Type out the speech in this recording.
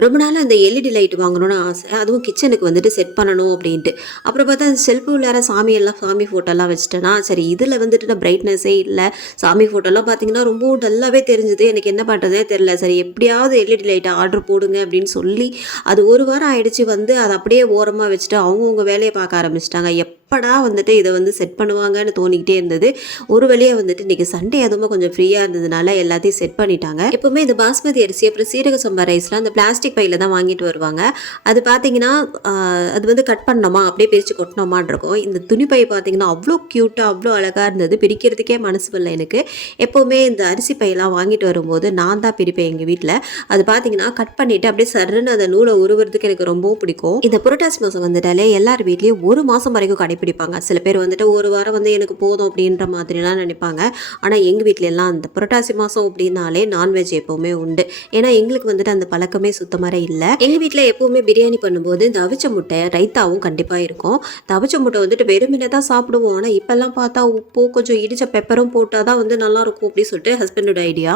ரொம்ப நாள் அந்த எல்இடி லைட் வாங்கணும்னு ஆசை. அதுவும் கிச்சனுக்கு வந்துட்டு செட் பண்ணணும் அப்படின்ட்டு. அப்புறம் பார்த்தா அந்த செல்ஃபு உள்ளார சாமி ஃபோட்டோலாம் வச்சுட்டேனா, சரி இதில வந்துட்டு நான் பிரைட்னஸே இல்ல. சாமி ஃபோட்டோலாம் பார்த்தீங்கன்னா, ரொம்பவும் டல்லாவே தெரிஞ்சுது. எனக்கு என்ன பண்ணுறதுனே தெரியல. சரி எப்படியாவது எல்இடி லைட்ட ஆர்டர் போடுங்க அப்படின்னு சொல்லி, அது 1 வாரம் ஆயிடுச்சு வந்து அத அப்படியே ஓரமா வச்சுட்டு அவங்கவங்க வேலைய பார்க்க ஆரம்பிச்சுட்டாங்க. எப்படா வந்துட்டு இத வந்து செட் பண்ணுவாங்கன்னு தோணிக்கிட்டே இருந்தது. ஒரு வழியா வந்துட்டு இன்னைக்கு சண்டே அதுவும் கொஞ்சம் ஃப்ரீயா இருந்ததுனால எல்லாத்தையும் செட் பண்ணிட்டாங்க. எப்பவுமே இந்த பாஸ்மதி அரிசி அப்புறம் சீரக சம்பா ரைஸ்லாம் அந்த பிளாஸ்டிக் பையில தான் வாங்கிட்டு வருவாங்க. அது பார்த்தீங்கன்னா, அது வந்து கட் பண்ணோமா, அப்படியே பிரிச்சு கொட்டினோமான்னு இருக்கும். இந்த துணிப்பை பார்த்தீங்கன்னா, அவ்ளோ க்யூட்டா, அவ்ளோ அழகா இருந்தது. பிரிக்கிறதுக்கே மனசு வரல எனக்கு. எப்பவுமே இந்த அரிசி பையெல்லாம் வாங்கிட்டு வரும்போது நான் தான் பிரிப்பேன் எங்க வீட்ல. அது பார்த்தீங்கன்னா, கட் பண்ணிட்டு அப்படியே சர்ருன்னு அந்த நூல உருவுறதுக்கு எனக்கு ரொம்பவும் பிடிக்கும். இந்த புரட்டாசி மாசம் வந்துட்டாலே எல்லார் வீட்லயும் 1 மாசம் வரைக்கும் கடைப்பிடிப்பாங்க. சில பேர் வந்துட்டு 1 வாரம் வந்து எனக்கு போதும் அப்படின்ற மாதிரிலாம் நினைப்பாங்க. ஆனா எங்க வீட்ல எல்லாம் அந்த புரட்டாசி மாசம் அப்படின்னாலே நான்வெஜ் எப்பவுமே உண்டு. ஏன்னா எங்களுக்கு வந்துட்டு அந்த பழக்கமே சுத்தமாவே இல்ல. எங்க வீட்ல எப்பவுமே பிரியாணி பண்ணும்போது இந்த அவிச்ச முட்டை, ரைத்தாவும் கண்டிப்பா இருக்கும். இந்த அவிச்ச முட்டை வந்துட்டு வெறுமனே தான் சாப்பிடுவோம். ஆனா இப்பல்லாம் பார்த்தா உப்பு, கொஞ்சம் இடிச்ச பெப்பரும் போட்டா தான் வந்து நல்லாருக்கும் அப்படின்னு சொல்லிட்டு ஹஸ்பண்டோட ஐடியா.